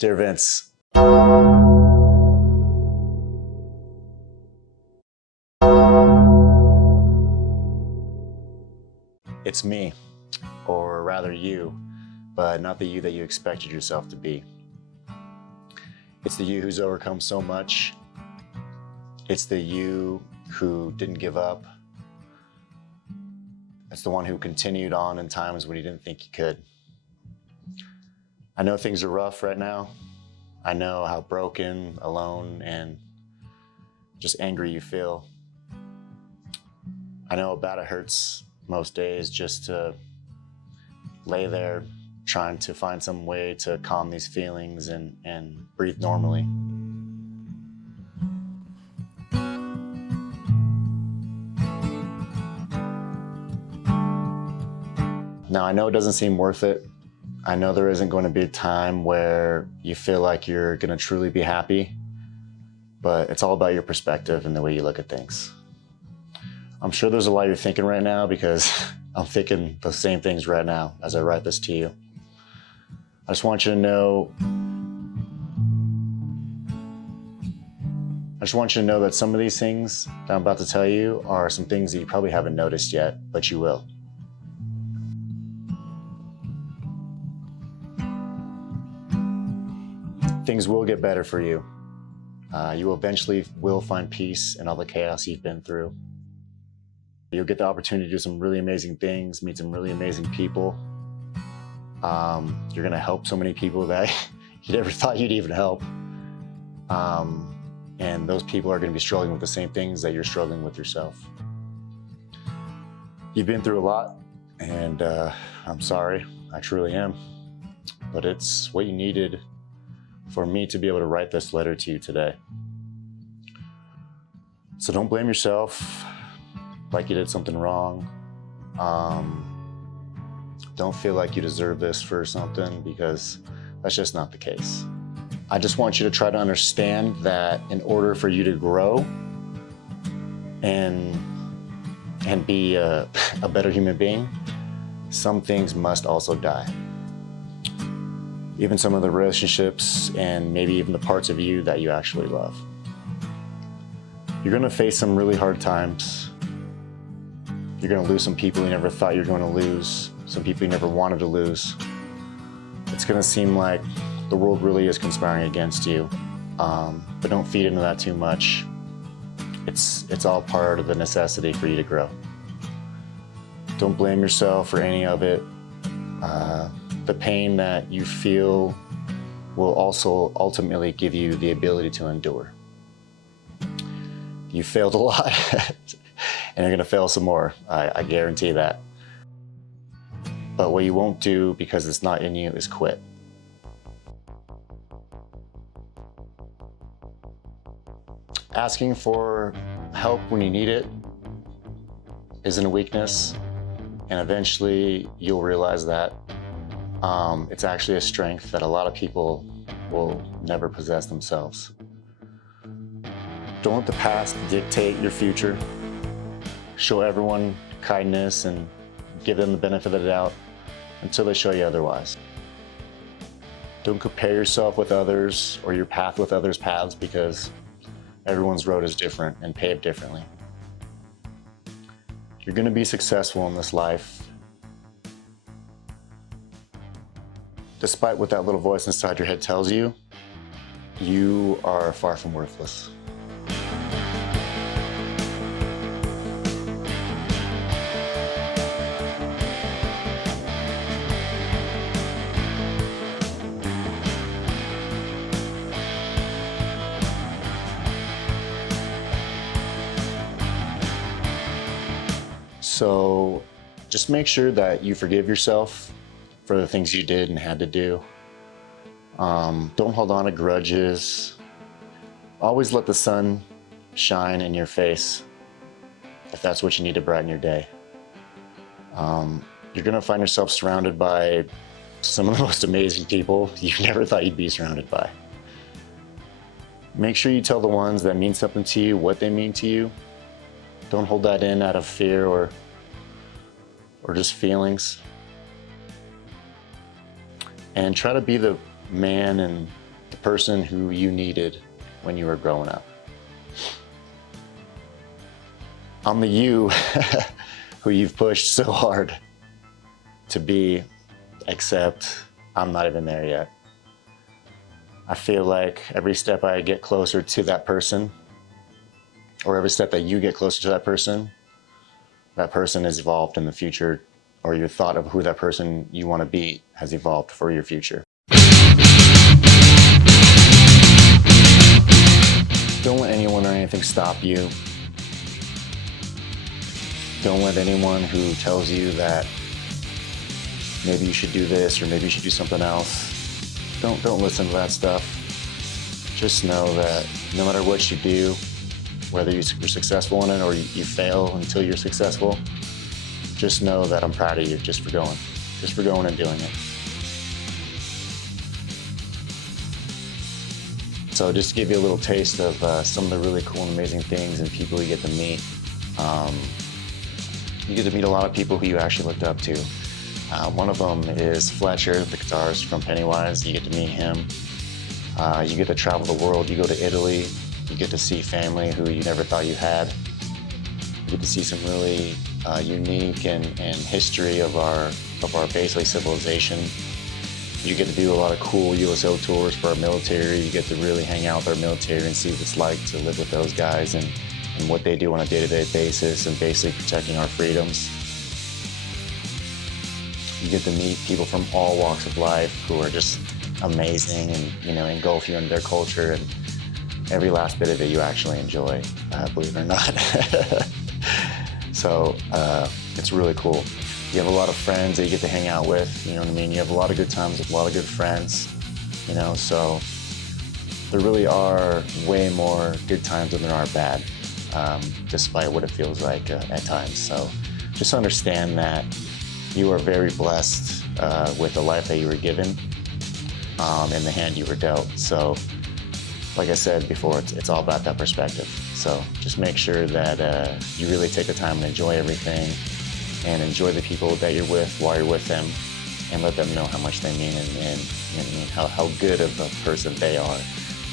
Dear Vince, it's me, or rather you, but not the you that you expected yourself to be. It's the you who's overcome so much. It's the you who didn't give up. It's the one who continued on in times when you didn't think you could. I know things are rough right now. I know how broken, alone, and just angry you feel. I know how bad it hurts most days just to lay there trying to find some way to calm these feelings and breathe normally. Now, I know it doesn't seem worth it. I know there isn't going to be a time where you feel like you're going to truly be happy, but it's all about your perspective and the way you look at things. I'm sure there's a lot you're thinking right now because I'm thinking the same things right now as I write this to you. I just want you to know that some of these things that I'm about to tell you are some things that you probably haven't noticed yet, but you will. Things will get better for you. You will eventually find peace in all the chaos you've been through. You'll get the opportunity to do some really amazing things, meet some really amazing people. You're gonna help so many people that you never thought you'd even help. And those people are gonna be struggling with the same things that you're struggling with yourself. You've been through a lot, and I'm sorry, I truly am. But it's what you needed for me to be able to write this letter to you today. So don't blame yourself like you did something wrong. Don't feel like you deserve this for something, because that's just not the case. I just want you to try to understand that in order for you to grow and be a better human being, some things must also die. Even some of the relationships and maybe even the parts of you that you actually love. You're gonna face some really hard times. You're gonna lose some people you never thought you were gonna lose, some people you never wanted to lose. It's gonna seem like the world really is conspiring against you, but don't feed into that too much. It's all part of the necessity for you to grow. Don't blame yourself for any of it. The pain that you feel will also ultimately give you the ability to endure. You failed a lot, and you're gonna fail some more, I guarantee that. But what you won't do, because it's not in you, is quit. Asking for help when you need it isn't a weakness, and eventually you'll realize that it's actually a strength that a lot of people will never possess themselves. Don't let the past dictate your future. Show everyone kindness and give them the benefit of the doubt until they show you otherwise. Don't compare yourself with others or your path with others' paths, because everyone's road is different and paved differently. You're gonna be successful in this life, despite what that little voice inside your head tells you. You are far from worthless. So just make sure that you forgive yourself for the things you did and had to do. Don't hold on to grudges. Always let the sun shine in your face if that's what you need to brighten your day. You're gonna find yourself surrounded by some of the most amazing people you never thought you'd be surrounded by. Make sure you tell the ones that mean something to you what they mean to you. Don't hold that in out of fear or just feelings. And try to be the man and the person who you needed when you were growing up. I'm the you who you've pushed so hard to be, except I'm not even there yet. I feel like every step I get closer to that person, or every step that you get closer to that person has evolved in the future, or your thought of who that person you want to be has evolved for your future. Don't let anyone or anything stop you. Don't let anyone who tells you that maybe you should do this or maybe you should do something else. Don't listen to that stuff. Just know that no matter what you do, whether you're successful in it or you fail until you're successful, just know that I'm proud of you just for going and doing it. So just to give you a little taste of some of the really cool and amazing things and people you get to meet. You get to meet a lot of people who you actually looked up to. One of them is Fletcher, the guitarist from Pennywise. You get to meet him. You get to travel the world. You go to Italy. You get to see family who you never thought you had. You get to see some really unique and history of our basically civilization. You get to do a lot of cool USO tours for our military. You get to really hang out with our military and see what it's like to live with those guys and what they do on a day-to-day basis and basically protecting our freedoms. You get to meet people from all walks of life who are just amazing and, engulf you in their culture, and every last bit of it you actually enjoy, believe it or not. So it's really cool. You have a lot of friends that you get to hang out with, you know what I mean? You have a lot of good times with a lot of good friends, so there really are way more good times than there are bad, despite what it feels like at times. So just understand that you are very blessed with the life that you were given and the hand you were dealt. So like I said before, it's all about that perspective. So just make sure that you really take the time and enjoy everything and enjoy the people that you're with while you're with them, and let them know how much they mean and how good of a person they are.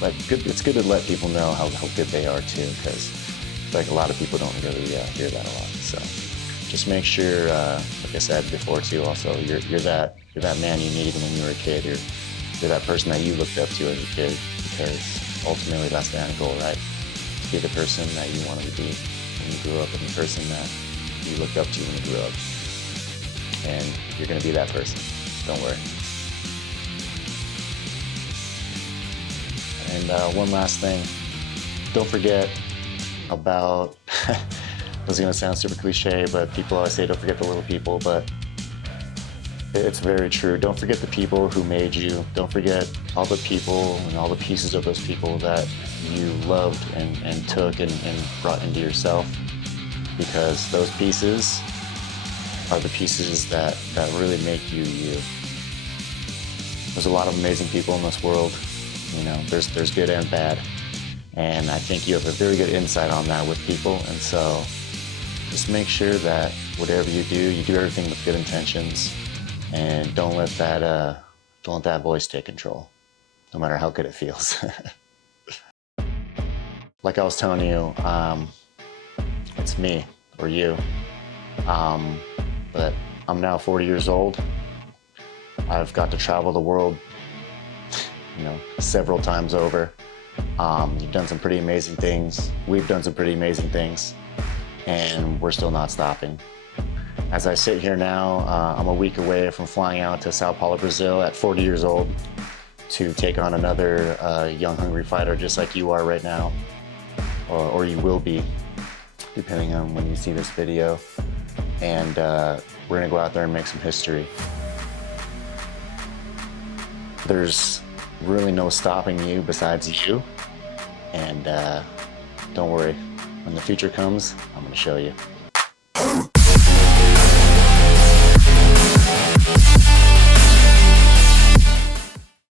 But it's good to let people know how good they are too, because like a lot of people don't really hear that a lot. So just make sure, like I said before too, also you're that man you needed when you were a kid. You're that person that you looked up to as a kid, because ultimately that's the end goal, right? To be the person that you wanted to be when you grew up, and the person that you looked up to when you grew up. And you're going to be that person. Don't worry. And one last thing. Don't forget about, this is going to sound super cliche, but people always say don't forget the little people, but it's very true. Don't forget the people who made you. Don't forget all the people and all the pieces of those people that you loved and took and brought into yourself. Because those pieces are the pieces that really make you you. There's a lot of amazing people in this world. There's good and bad. And I think you have a very good insight on that with people. And so just make sure that whatever you do everything with good intentions, and don't let that voice take control, no matter how good it feels. Like I was telling you, it's me or you, but I'm now 40 years old. I've got to travel the world, several times over. You've done some pretty amazing things. We've done some pretty amazing things, and we're still not stopping. As I sit here now, I'm a week away from flying out to Sao Paulo, Brazil at 40 years old to take on another young, hungry fighter just like you are right now, or you will be, depending on when you see this video. And we're gonna go out there and make some history. There's really no stopping you besides you. And don't worry, when the future comes, I'm gonna show you.